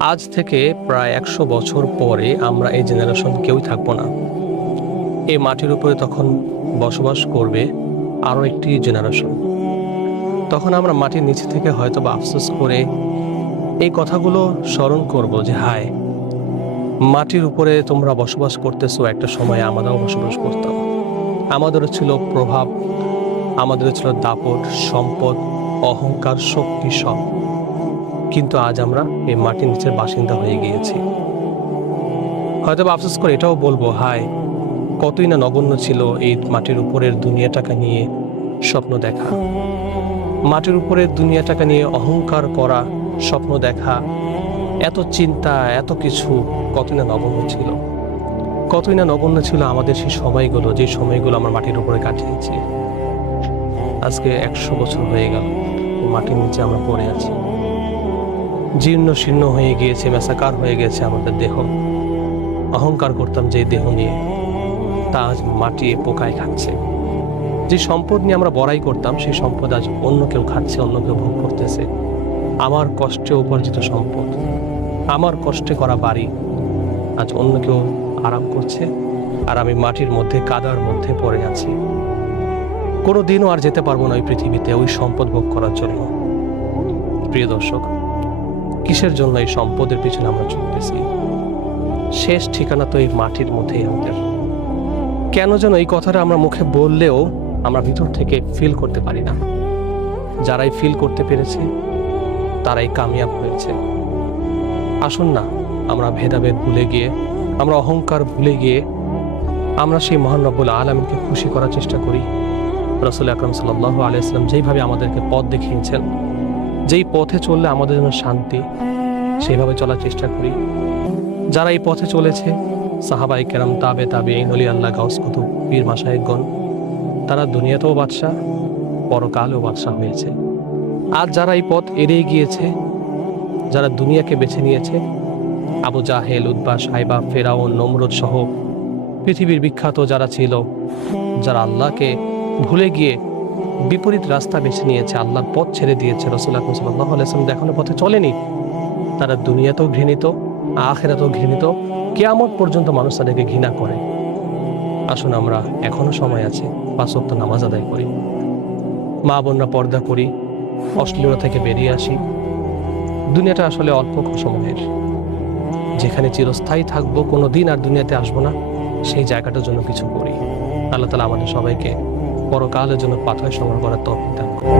আজ থেকে প্রায় 100 বছর পরে আমরা এই জেনারেশন কেউই থাকবো না। এই মাটির উপরে তখন বসবাস করবে আরও একটি জেনারেশন। তখন আমরা মাটির নিচে থেকে হয়তো বা আফসোস করে এই কথাগুলো স্মরণ করব যে হায়, মাটির উপরে তোমরা বসবাস করতেছো, একটা সময় আমরাও বসবাস করতাম। আমাদেরও ছিল প্রভাব, আমাদেরও ছিল দাপট, সম্পদ, অহংকার, শক্তি সব। কিন্তু আজ আমরা এই মাটির নিচের বাসিন্দা হয়ে গিয়েছি। হয়তো আফসোস করে এটাও বলবো, হায়, কতই না নগণ্য ছিল এই মাটির উপরের দুনিয়াটাকে নিয়ে স্বপ্ন দেখা, মাটির উপরের দুনিয়াটাকে নিয়ে অহংকার করা, স্বপ্ন দেখা, এত চিন্তা, এত কিছু কতই না নগণ্য ছিল। কতই না নগণ্য ছিল আমাদের সেই সময়গুলো, যে সময়গুলো আমরা মাটির উপরে কাটিয়েছি। আজকে 100 বছর হয়ে গেল, মাটির নিচে আমরা পড়ে আছি। জীর্ণ শীর্ণ হয়ে গিয়েছে, মেসাকার হয়ে গেছে আমাদের দেহ। অহংকার করতাম যে দেহ নিয়ে, তা আজ মাটি পোকায় খাচ্ছে। যে সম্পদ নিয়ে আমরা বড়াই করতাম, সেই সম্পদ আজ অন্য কেউ খাচ্ছে, অন্য কেউ ভোগ করতেছে। আমার কষ্টে উপার্জিত সম্পদ, আমার কষ্টে করা বাড়ি আজ অন্য কেউ আরাম করছে, আর আমি মাটির মধ্যে, কাদার মধ্যে পড়ে আছি। কোনো দিনও আর যেতে পারবো না ওই পৃথিবীতে ওই সম্পদ ভোগ করার জন্য। প্রিয় দর্শক, কিসের জন্য এই সম্পদের পিছনে আমরা ছুটতেছি? শেষ ঠিকানা তো এই মাটির মধ্যেই আমাদের। কেন যেন এই কথাটা আমরা মুখে বললেও আমরা ভিতর থেকে ফিল করতে পারি না। যারাই ফিল করতে পেরেছে তারাই কামিয়াব হয়েছে। আসুন না, আমরা ভেদাভেদ ভুলে গিয়ে, আমরা অহংকার ভুলে গিয়ে আমরা সেই মহান রব্বুল আলামিনকে খুশি করার চেষ্টা করি। রাসূল আকরাম সাল্লাল্লাহু আলাইহি ওয়াসাল্লাম যেইভাবে আমাদেরকে পথ দেখিয়েছেন, যেই পথে চললে আমাদের জন্য শান্তি, সেইভাবে চলার চেষ্টা করি। যারা এই পথে চলেছে, সাহাবায়ে কেরাম, তাবেঈন, ওলি আল্লাহ, গাউস কুতুব, পীর মাশায়েখগণ, তারা দুনিয়াতেও বাদশাহ, পরকালেও বাদশাহ হয়েছে। আর যারা এই পথ এড়িয়ে গিয়েছে, যারা দুনিয়াকে বেছে নিয়েছে, আবু জাহেল, উতবা, সাইবা, ফেরাউন, নমরুদ সহ পৃথিবীর বিখ্যাত যারা ছিল, যারা আল্লাহকে ভুলে গিয়ে বিপরীত রাস্তা বেছে নিয়েছে, আল্লাহর পথ ছেড়ে দিয়েছে, রাসূল আকরাম সাল্লাল্লাহু আলাইহি ওয়াসাল্লাম দেখানো পথে চলেনি, তারা দুনিয়াতেও ঘৃণিত, আখিরাতেও ঘৃণিত, কিয়ামত পর্যন্ত মানুষ তাদেরকে ঘৃণা করে। আসুন, আমরা এখনো সময় আছে, 5 ওয়াক্ত নামাজ আদায় করি, মা বোনরা পর্দা করি, অশ্লীলতা থেকে বেরিয়ে আসি। দুনিয়াটা আসলে অল্প সময়ের, যেখানে চিরস্থায়ী থাকবো, কোনো দিন আর দুনিয়াতে আসবো না, সেই জায়গাটার জন্য কিছু করি। আল্লাহ তাআলা আমাদের সবাইকে পরকালের জন্য পাথর সংগ্রহ করার তৌফিক দান করুন।